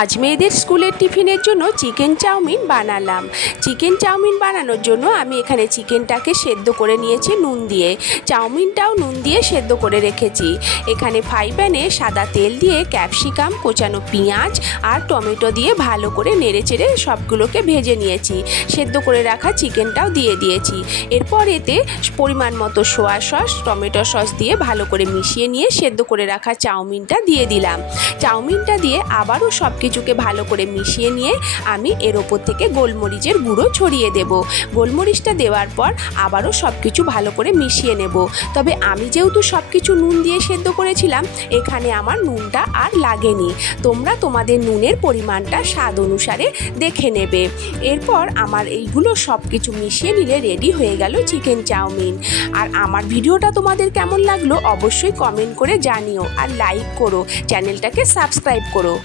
আজ মেয়েদের স্কুলের টিফিনের জন্য চিকেন চাউমিন বানালাম। চিকেন চাউমিন বানানোর জন্য আমি এখানে চিকেনটাকে সেদ্ধ করে নিয়েছি নুন দিয়ে, চাউমিনটাও নুন দিয়ে সেদ্ধ করে রেখেছি। এখানে ফ্রাই প্যানে সাদা তেল দিয়ে ক্যাপসিকাম, কোচানো পেঁয়াজ আর টমেটো দিয়ে ভালো করে নেড়েচেড়ে সবগুলোকে ভেজে নিয়েছি। সেদ্ধ করে রাখা চিকেনটাও দিয়ে দিয়েছি। এরপর এতে পরিমাণ মতো সোয়া সস, টমেটো সস দিয়ে ভালো করে মিশিয়ে নিয়ে সেদ্ধ করে রাখা চাউমিনটা দিয়ে দিলাম। চাউমিনটা দিয়ে আবারও সব কিছুকে ভালো করে মিশিয়ে নিয়ে আমি এর ওপর থেকে গোলমরিচের গুঁড়ো ছড়িয়ে দেব। গোলমরিচটা দেওয়ার পর আবারও সব কিছু ভালো করে মিশিয়ে নেব। তবে আমি যেহেতু সব কিছু নুন দিয়ে সেদ্ধ করেছিলাম, এখানে আমার নুনটা আর লাগেনি। তোমরা তোমাদের নুনের পরিমাণটা স্বাদ অনুসারে দেখে নেবে। এরপর আমার এইগুলো সব কিছু মিশিয়ে নিলে রেডি হয়ে গেল চিকেন চাউমিন। আর আমার ভিডিওটা তোমাদের কেমন লাগলো অবশ্যই কমেন্ট করে জানিও, আর লাইক করো, চ্যানেলটাকে সাবস্ক্রাইব করো।